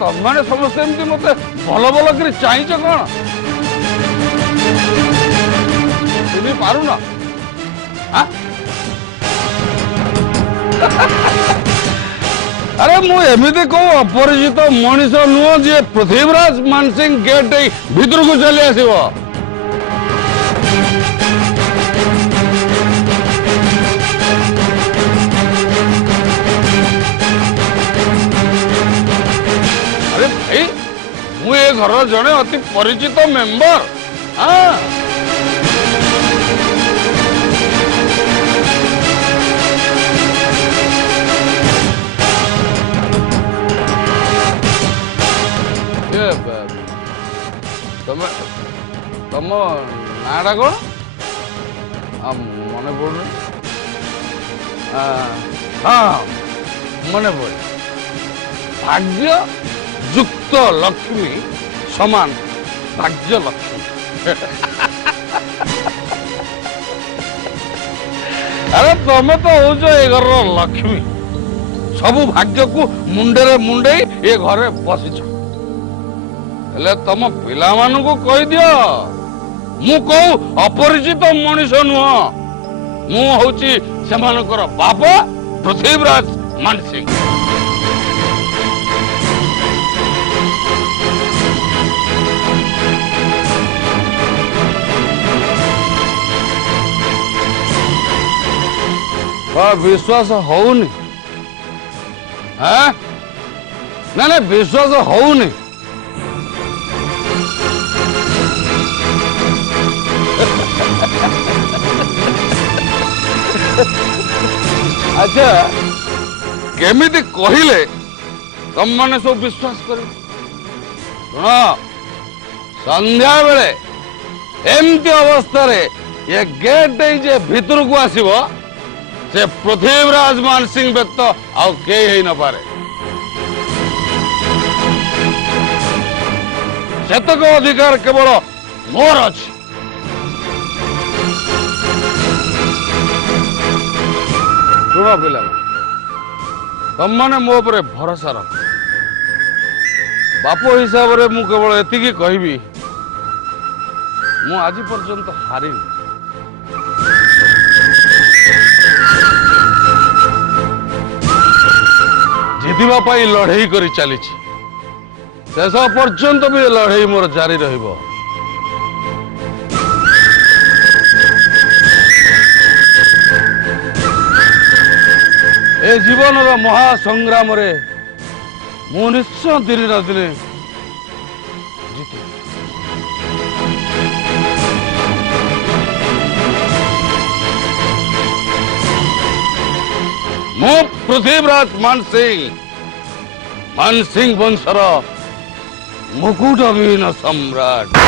तुम मैंने समस्ते एमती मत भल भल कर चाहच कौन चिन्ह पार न अरे मुझे कौ अपरिचित मनीष नुह जी पृथ्वीराज मानसिंह गेट भीतर को चली आसव अरे भाई मुझे घर जड़े अति परिचित मेंबर हाँ तुम तुम नाटा कौन मन पड़ हाँ मन पड़े भाग्य युक्त लक्ष्मी समान भाग्य लक्ष्मी अरे तुम तो हो ये घर लक्ष्मी सबू भाग्य को मुंडे मुंडे ये घरे बसीच तम पिला को कही दियो मु कहू अपरिचित मनीष नुह मु हूची सेमानकर बापा पृथ्वीराज मानसिंह विश्वास होनी हाँ ना विश्वास होनी अच्छा केमिति कहिले तुम माने सब विश्वास कर सुन संध्या बेले एमती अवस्था रे ये गेट जे भीतर को आसीबो से पृथ्वीराज मानसिंह व्यक्त आउ के ही न पारे सेतक अधिकार केवल मोर अछि शुण पिला तुम मैंने मो पर भरोसा रख बाप हिसाब से मु केवल एतिकी कहबी मु आज पर्यंत हारी जितिबा पाई लड़ाई करी चली शेष पर्यंत भी लड़ाई मोर जारी रहिबो ए जीवन महासंग्राम रे मु निश्चय दिन न दिन जीते मु पृथ्वीराज मानसिंह वंशर मुकुट विहीन सम्राट